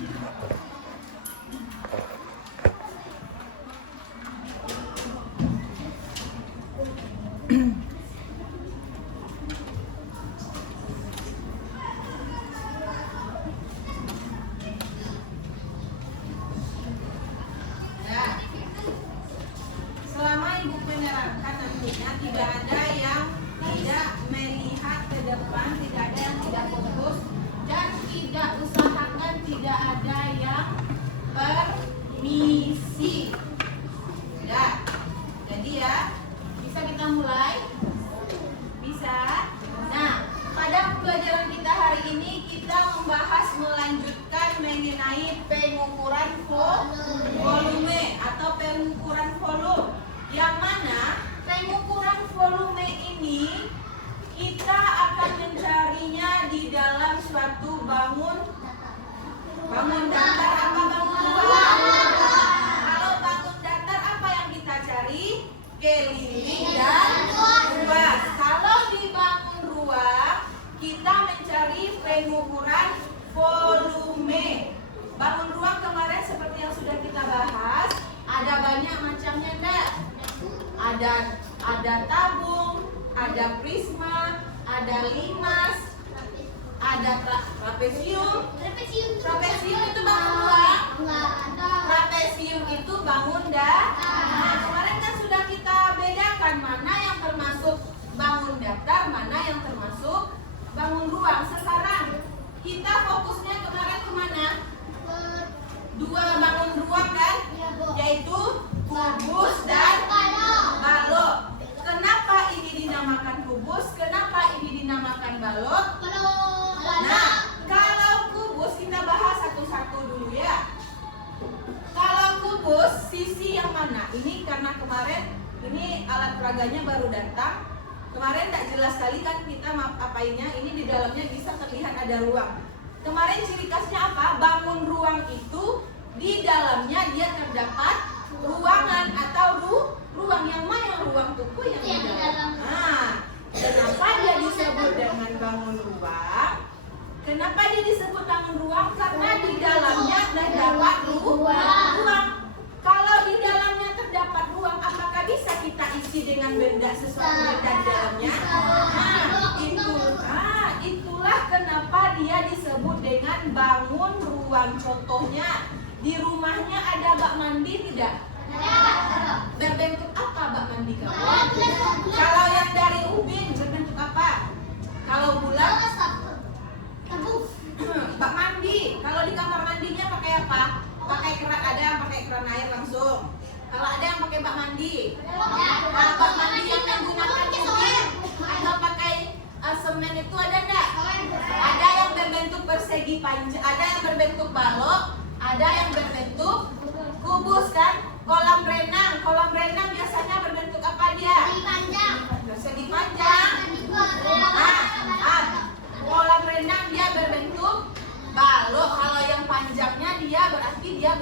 Selama ibu menerangkan nantinya tidak ada yang tidak melihat ke depan, tidak ada yang tidak fokus, dan tidak usahakan tidak ada yang permisi. Ya, jadi ya bisa kita mulai, bisa. Nah, pada pelajaran kita hari ini kita membahas melanjutkan mengenai pengukuran volume atau pengukuran volume. Yang mana pengukuran volume ini kita akan mencarinya di dalam suatu bangun datar apa bangun ruang. Kalau bangun datar apa yang kita cari? Keliling dan luas. Kalau di bangun ruang kita mencari pengukuran volume. Bangun ruang kemarin seperti yang sudah kita bahas, ada banyak macamnya enggak? Ada tabung, ada prisma, ada limas, ada trapesium. Trapesium itu bangun ruang. Trapesium itu bangun datar. Nah, kemarin kan sudah kita bedakan mana yang termasuk bangun datar, mana yang termasuk bangun ruang. Sekarang kita fokusnya kemarin kemana? Dua bangun ruang kan? Yaitu kubus dan balok. Kenapa ini dinamakan kubus? Kenapa ini dinamakan balok? Nah, kalau kubus kita bahas satu-satu dulu ya. Kalau kubus sisi yang mana? Ini karena kemarin ini alat peraganya baru datang. Kemarin tidak jelas sekali kan kita apainnya. Ini di dalamnya bisa terlihat ada ruang. Kemarin ciri khasnya apa? Bangun ruang itu di dalamnya dia terdapat ruangan atau ruang. Yang mana ruang tuku yang di dalam. Nah, kenapa dia disebut dengan bangun ruang? Kenapa dia disebut bangun ruang? Karena di dalamnya terdapat ruang. Kalau di dalamnya terdapat ruang, apakah bisa kita isi dengan benda sesuatu benda di dalamnya? Itulah kenapa dia disebut dengan bangun ruang. Contohnya, di rumahnya ada bak mandi tidak? Berbentuk apa bak mandi kamu? Kalau yang dari ubin berbentuk apa? Kalau bulat? Bak mandi. Kalau di kamar mandinya pakai apa? Pakai keran, ada yang pakai keran air langsung. Kalau ada yang pakai bak mandi. Nah, bak mandi yang menggunakan ubin atau pakai semen itu ada enggak? Ada yang berbentuk persegi panjang, ada yang berbentuk balok, ada yang berbentuk kubus kan? Kolam renang biasanya berbentuk apa dia? Persegi panjang. Kolam renang dia berbentuk balok. Kalau yang panjangnya dia berarti dia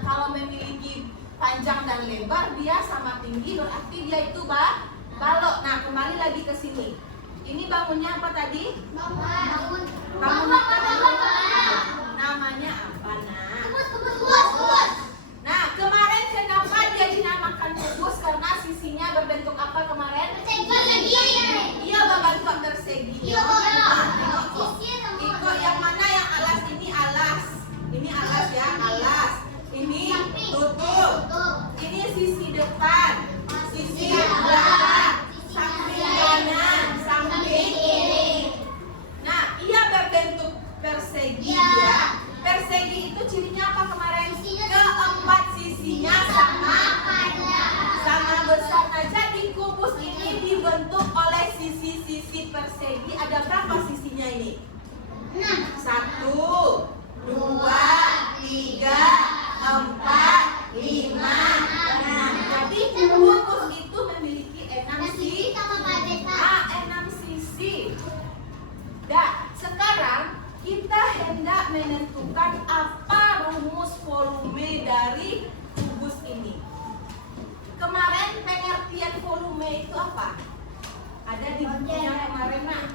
kalau memiliki panjang dan lebar dia sama tinggi berarti dia itu balok. Nah, kembali lagi ke sini. Ini bangunnya apa tadi? Bangun apa? Namanya apa, Nak? Kubus. Nah, kemarin kenapa dia dinamakan kubus? Karena sisinya berbentuk apa kemarin? Persegi. Iya, berbentuk persegi. Ikut yang mana yang alas? Ini alas. Ini alas ya, alas. Ini tutup. Ini sisi depan. Sisi belakang. Samping kanan, samping kiri. Nah, ia berbentuk persegi ya. Persegi itu cirinya apa kemarin? Keempat sisinya sama besar. Nah, jadi kubus ini dibentuk oleh sisi-sisi persegi. Ada berapa sisinya ini? 1, 2, 3, 4, 5, 6. Jadi kubus itu memiliki 6 sisi. Nah, sekarang kita hendak menentukan apa rumus volume dari kubus ini. Kemarin pengertian volume itu apa? Ada di bukunya kemarin, Nak.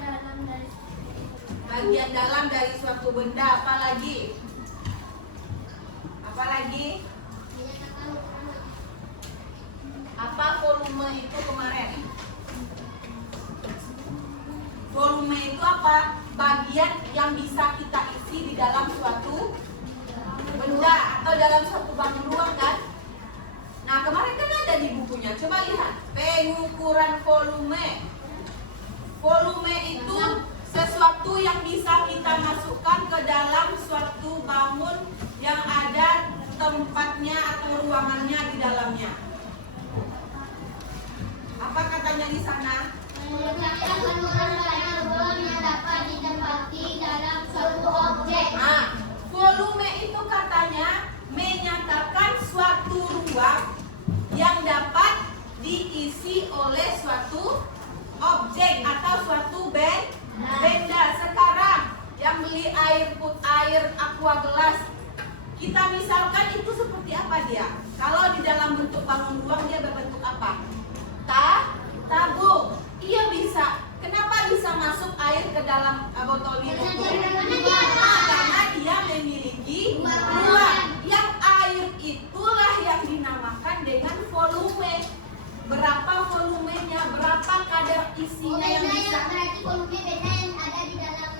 Bagian dalam dari suatu benda, apa lagi? dalam satu bangun ruang kan? Nah, kemarin kan ada di bukunya. Coba lihat, pengukuran volume. Volume itu sesuatu yang bisa kita masukkan ke dalam suatu bangun yang ada tempatnya atau ruangannya di dalamnya. Apa katanya di sana? Menyatakan penurunan banyak ruang yang dapat ditempati dalam suatu objek. Nah, volume itu katanya menyatakan suatu ruang yang dapat diisi oleh suatu objek atau suatu benda. Sekarang yang beli air aqua gelas, kita misalkan itu seperti apa dia? Kalau di dalam bentuk bangun ruang dia berbentuk apa? Tabung. Iya bisa. Kenapa bisa masuk air ke dalam botol minum? Karena dia memiliki ruang. Yang air itulah yang dinamakan dengan volume. Berapa volumenya? Berapa kadar isinya yang bisa? Berarti volume benda yang ada di dalam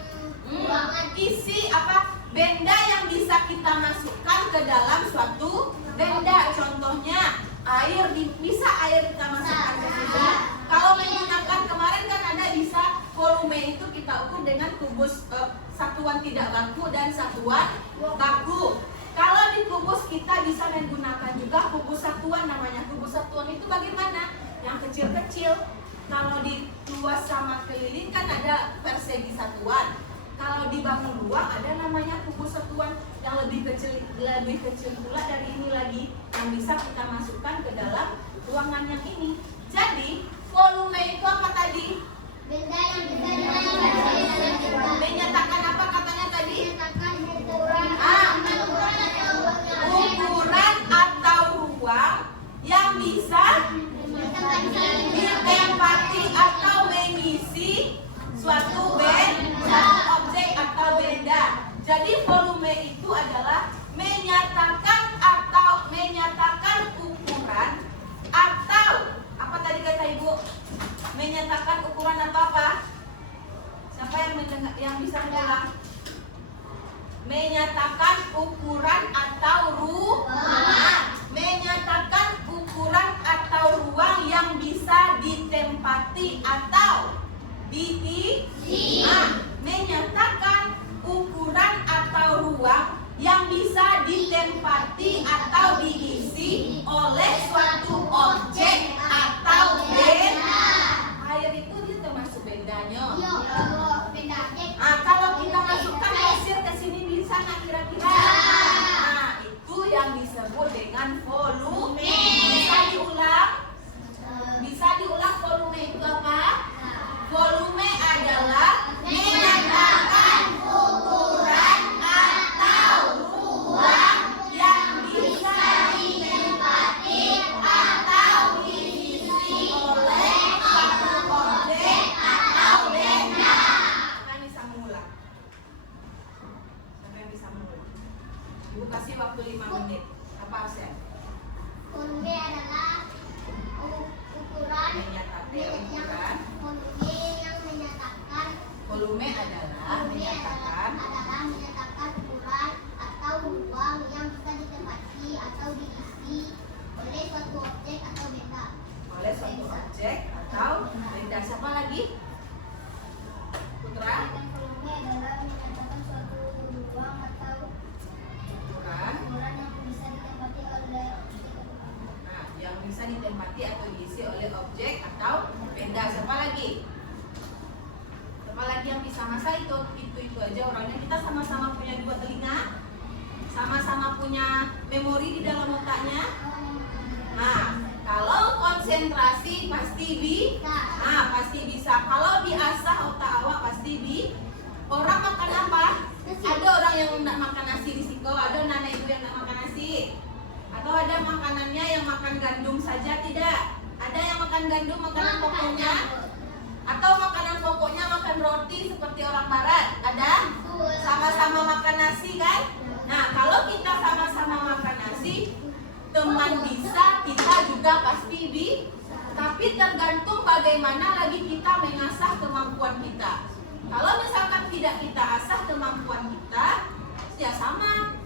ruangan. Isi apa? Benda yang bisa kita masukkan ke dalam suatu benda. Contohnya air, bisa air kita masukkan ke sini. Kalau menggunakan kemarin kan ada bisa volume itu kita ukur dengan kubus satuan tidak baku dan satuan baku. Kalau di kubus kita bisa menggunakan juga kubus satuan namanya. Kubus satuan itu bagaimana? Yang kecil-kecil. Kalau di luas sama keliling kan ada persegi satuan. Kalau di bangun ruang ada namanya kubus satuan yang lebih kecil pula dari ini lagi yang bisa kita masukkan ke dalam ruangan yang ini. Jadi volume itu apa tadi? Benda yang bisa dimanfaatkan. Menyatakan apa katanya tadi? Menyatakan ukuran Ukuran atau ruang yang bisa ditempati atau mengisi suatu objek atau benda. Jadi volume itu adalah menyatakan ukuran atau apa tadi kata Ibu? Menyatakan ukuran atau apa? Siapa yang bisa mengulang? Menyatakan ukuran atau ruang. Menyatakan ukuran atau ruang yang bisa ditempati atau diisi. Menyatakan ukuran atau ruang yang bisa ditempati atau diisi oleh suatu objek atau benda. Air itu dia termasuk bendanya. Kalau kita masukkan pasir ke sini bisa nggak kira-kira? Nah, itu yang disebut dengan volume. Bisa diulang volume itu apa? Volume adalah menyatakan ukuran atau ruang yang bisa ditempati atau diisi oleh suatu objek atau benda. Kan bisa mengulang. Siapa yang bisa mengulang? Ibu kasih waktu 5 menit. Apa Arsen? Volume adalah ukuran Volume adalah menyatakan ukuran atau ruang yang bisa ditempati atau diisi oleh suatu objek atau benda. Siapa lagi? Putra? Dan volume adalah menyatakan suatu ruang atau Ukuran. ukuran yang bisa ditempati oleh objek. Nah, yang bisa ditempati atau diisi oleh objek atau benda. Siapa lagi? Siapa lagi yang bisa? Masa itu aja orangnya. Kita sama-sama punya 2 telinga, sama-sama punya memori di dalam otaknya. Nah, kalau konsentrasi pasti pasti bisa. Kalau diasah otak awak pasti Orang makan apa? Ada orang yang tidak makan nasi risiko, ada nenek ibu yang tidak makan nasi. Atau ada makanannya yang makan gandum saja, tidak. Ada yang makan gandum, makanan pokoknya. Atau makanan pokoknya makan roti seperti orang barat. Ada? Sama-sama makan nasi kan? Nah, kalau kita sama-sama makan nasi, teman bisa, kita juga pasti tapi tergantung bagaimana lagi kita mengasah kemampuan kita. Kalau misalkan tidak kita asah kemampuan kita, ya sama,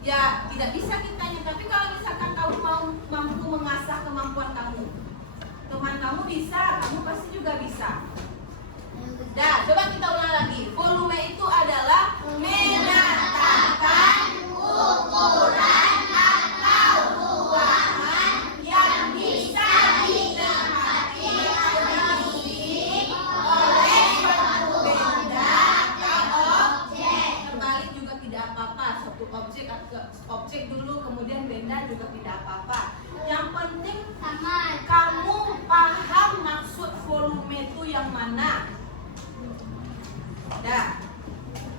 ya tidak bisa kita Tapi kalau misalkan kamu mau mampu mengasah kemampuan kamu, teman kamu bisa, kamu pasti juga bisa. Nah, coba kita ulang lagi. Volume itu adalah menyatakan ukuran atau ruangan yang bisa ditempati atau diisi oleh suatu benda atau objek. Terbalik juga tidak apa-apa. Suatu objek dulu, kemudian benda juga tidak apa-apa. Yang penting kamu paham maksud volume itu yang mana. Nah,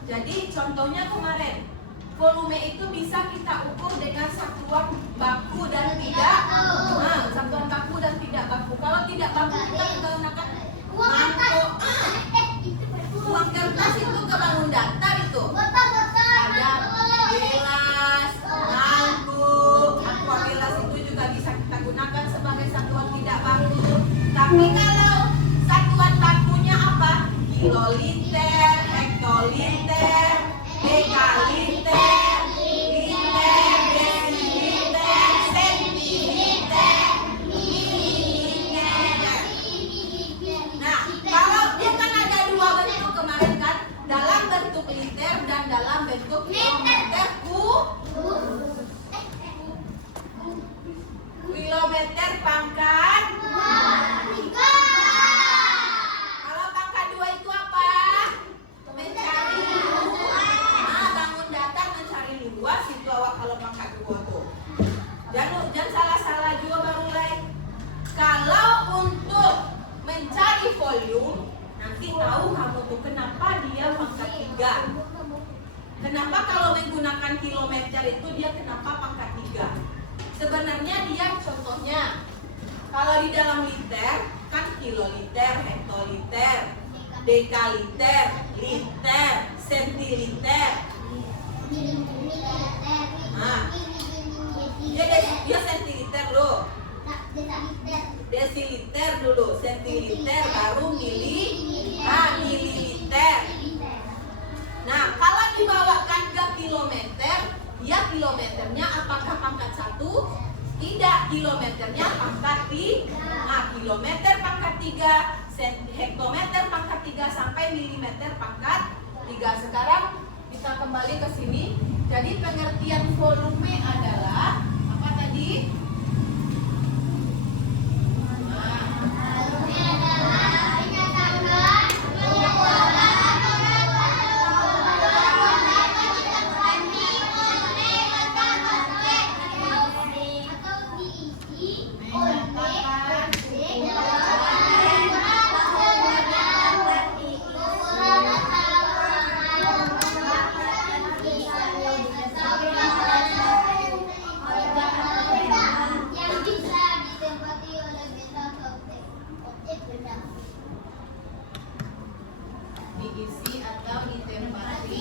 jadi contohnya kemarin, volume itu bisa kita ukur dengan satuan baku dan tidak satuan baku dan tidak baku. Kalau tidak baku kita menggunakan mangkok, uang kertas itu ke bangun datar itu. Ada gelas, mangkuk, aqua gelas itu juga bisa kita gunakan sebagai satuan tidak baku. Tapi kalau satuan bakunya apa? Kiloliter, hektoliter, dekaliter, liter, desiliter, sentiliter, mililiter. Nah, kalau dia kan ada dua bentuk kemarin kan, dalam bentuk liter dan dalam bentuk kilometer kilometer pangkat. Kalau pangkat 2 itu apa? Mencari luas. Nah, bangun datar mencari luas itu awak kalau pangkat 2 tuh. Jangan salah-salah juga baru mulai. Kalau untuk mencari volume, nanti tahu kamu tuh kenapa dia pangkat 3. Kenapa kalau menggunakan kilometer itu dia kenapa pangkat 3? Sebenarnya dia contohnya kalau di dalam liter kan kiloliter, hektoliter, dekaliter, liter, sentiliter. Nah, dia sentiliter loh. Desiliter dulu, sentiliter baru mililiter. Nah, kalau dibawakan ke kilometer, dia kilometernya apakah pangkat 1? Tidak, kilometernya pangkat 3. Nah, kilometer pangkat 3, hektometer pangkat 3 sampai milimeter pangkat 3. Sekarang kita kembali ke sini. Jadi pengertian volume adalah apa tadi? Diisi atau ditempati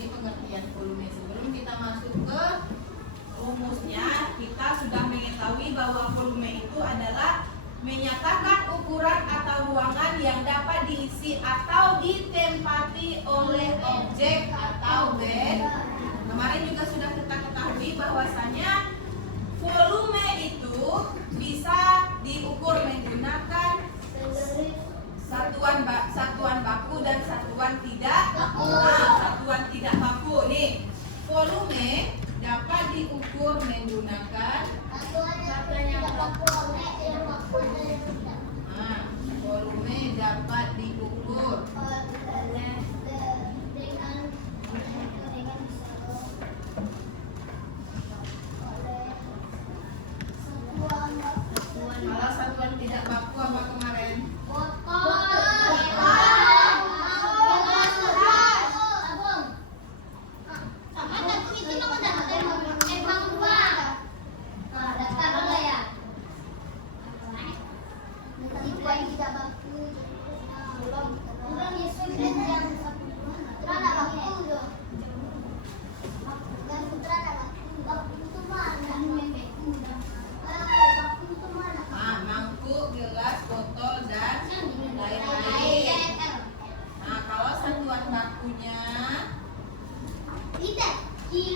ini pengertian volume. Sebelum kita masuk ke rumusnya, kita sudah mengetahui bahwa volume itu adalah menyatakan ukuran atau ruangan yang dapat diisi atau ditempati oleh objek atau benda. Kemarin juga sudah kita ketahui bahwasanya volume itu bisa diukur menggunakan satuan baku dan satuan tidak baku. Nah, satuan tidak baku nih. Volume dapat diukur menggunakan volume dapat diukur kalau satuan tidak baku apa kemarin?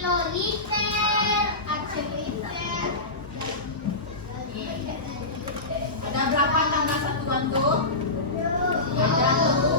kiloliter, liter. Ada berapa tanggal satuan tuh? Ada tuh.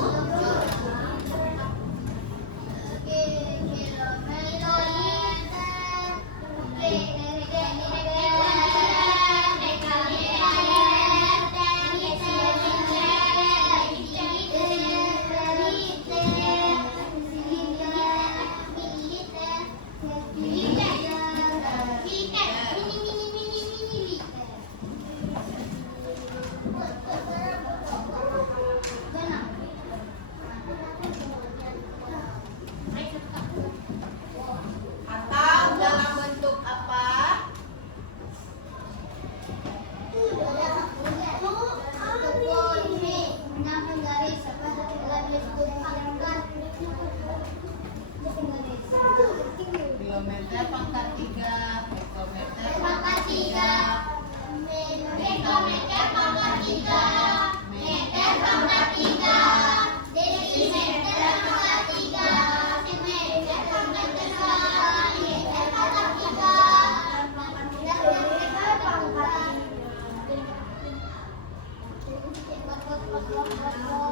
Atau dalam bentuk apa? Kilometer pangkat 3, hektometer pangkat 3, Meter pangkat 3, meter pangkat 3, desimeter pangkat 3, sentimeter pangkat 3, meter pangkat 3, meter pangkat 3.